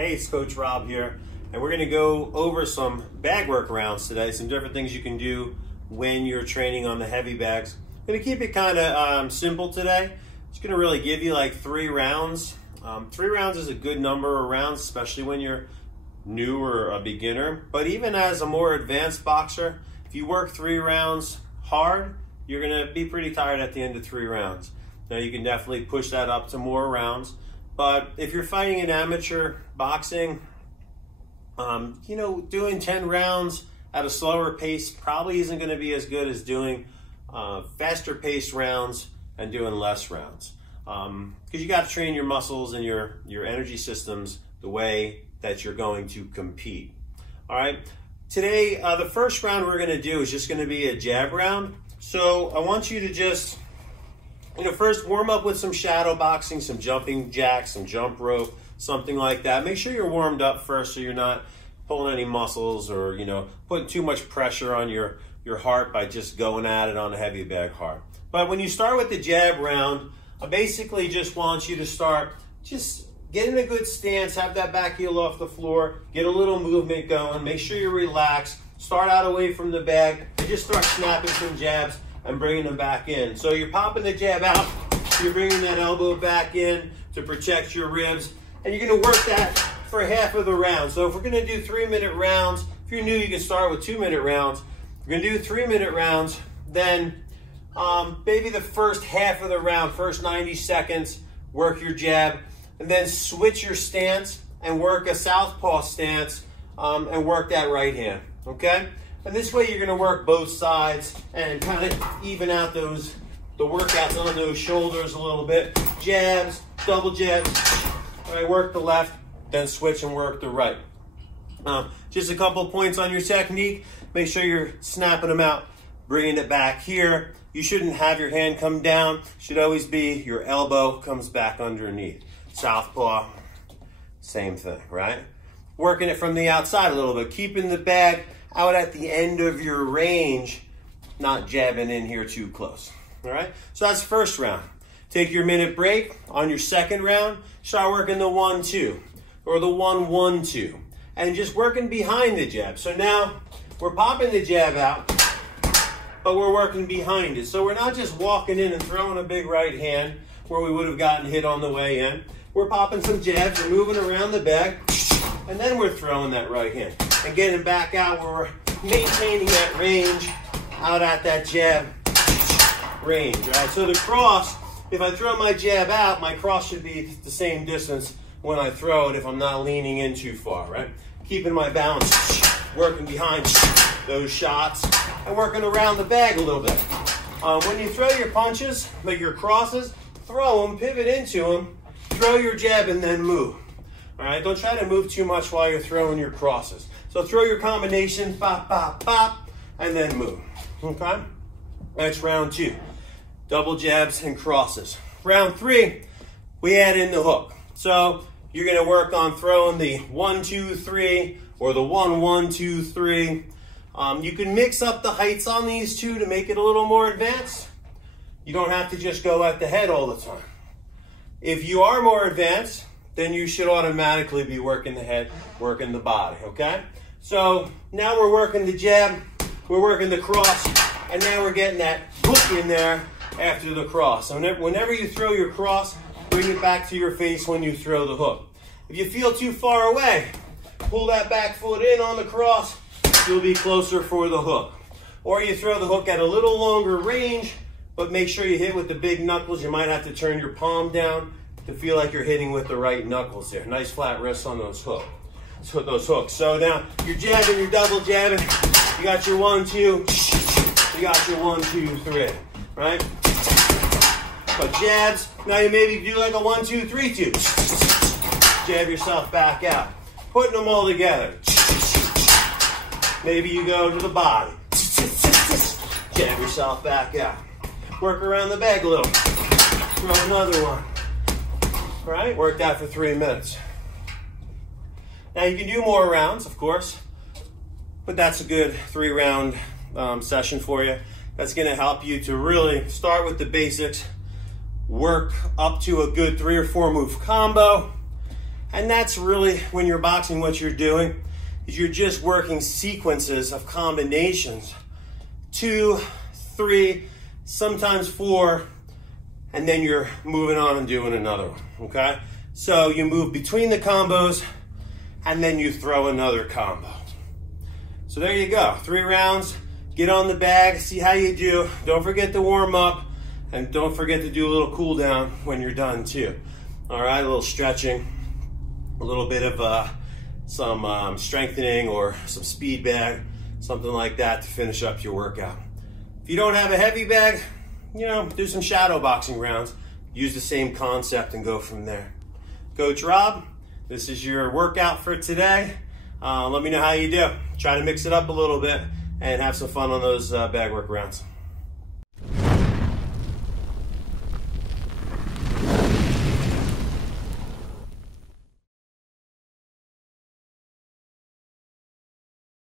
Hey, it's Coach Rob here, and we're going to go over some bag work rounds today, some different things you can do when you're training on the heavy bags. I'm going to keep it kind of simple today. Just going to really give you like 3 rounds. 3 rounds is a good number of rounds, especially when you're new or a beginner. But even as a more advanced boxer, if you work 3 rounds hard, you're going to be pretty tired at the end of 3 rounds. Now you can definitely push that up to more rounds. But if you're fighting in amateur boxing, doing 10 rounds at a slower pace probably isn't going to be as good as doing faster paced rounds and doing less rounds. Because you got to train your muscles and your energy systems the way that you're going to compete. All right. Today, the first round we're going to do is just going to be a jab round. So I want you to just first warm up with some shadow boxing, some jumping jacks, some jump rope, something like that. Make sure you're warmed up first so you're not pulling any muscles or, putting too much pressure on your heart by just going at it on a heavy bag hard. But when you start with the jab round, I basically just want you to start just getting a good stance, have that back heel off the floor, get a little movement going, make sure you're relaxed, start out away from the bag, and just start snapping some jabs and bringing them back in. So you're popping the jab out, you're bringing that elbow back in to protect your ribs, and you're gonna work that for half of the round. So if we're gonna do 3-minute rounds, if you're new, you can start with 2-minute rounds. We're gonna do 3-minute rounds, then maybe the first half of the round, first 90 seconds, work your jab, and then switch your stance and work a southpaw stance and work that right hand, okay? And this way you're gonna work both sides and kind of even out the workouts on those shoulders a little bit. Jabs, double jabs. All right, work the left, then switch and work the right. Just a couple points on your technique. Make sure you're snapping them out, bringing it back here. You shouldn't have your hand come down. It should always be your elbow comes back underneath. Southpaw, same thing, right? Working it from the outside a little bit, keeping the bag out at the end of your range, not jabbing in here too close. All right, so that's the first round. Take your minute break. On your second round, start working the 1-2 or the 1-1-2 and just working behind the jab. So now we're popping the jab out, but we're working behind it. So we're not just walking in and throwing a big right hand where we would have gotten hit on the way in. We're popping some jabs, we're moving around the bag, and then we're throwing that right hand and getting back out where we're maintaining that range out at that jab range, right? So the cross, if I throw my jab out, my cross should be the same distance when I throw it if I'm not leaning in too far, right? Keeping my balance, working behind those shots and working around the bag a little bit. When you throw your punches, like your crosses, throw them, pivot into them, throw your jab and then move. All right, don't try to move too much while you're throwing your crosses. So throw your combination, pop, pop, pop, and then move, okay? That's round 2, double jabs and crosses. Round 3, we add in the hook. So you're gonna work on throwing the 1-2-3 or the 1-1-2-3. You can mix up the heights on these two to make it a little more advanced. You don't have to just go at the head all the time. If you are more advanced, then you should automatically be working the head, working the body, okay? So now we're working the jab, we're working the cross, and now we're getting that hook in there after the cross. So whenever you throw your cross, bring it back to your face when you throw the hook. If you feel too far away, pull that back foot in on the cross, you'll be closer for the hook. Or you throw the hook at a little longer range, but make sure you hit with the big knuckles. You might have to turn your palm down to feel like you're hitting with the right knuckles there. Nice flat wrists on those hooks. So now you're jabbing, you're double jabbing. You got your 1-2, you got your 1-2-3, right? But jabs, now you maybe do like a 1-2-3-2. Jab yourself back out. Putting them all together. Maybe you go to the body. Jab yourself back out. Work around the bag a little. Throw another one. All right, work that for 3 minutes. Now you can do more rounds, of course, but that's a good 3-round session for you. That's gonna help you to really start with the basics, work up to a good 3 or 4 move combo, And that's really, when you're boxing, what you're doing is you're just working sequences of combinations, 2, 3, sometimes 4, and then you're moving on and doing another one, okay? So you move between the combos, and then you throw another combo. So there you go, 3 rounds, get on the bag, see how you do. Don't forget to warm up, and don't forget to do a little cool down when you're done too. All right, a little stretching, a little bit of some strengthening or some speed bag, something like that to finish up your workout. If you don't have a heavy bag, you know, do some shadow boxing rounds. Use the same concept and go from there. Coach Rob, this is your workout for today. Let me know how you do. Try to mix it up a little bit and have some fun on those bag work rounds.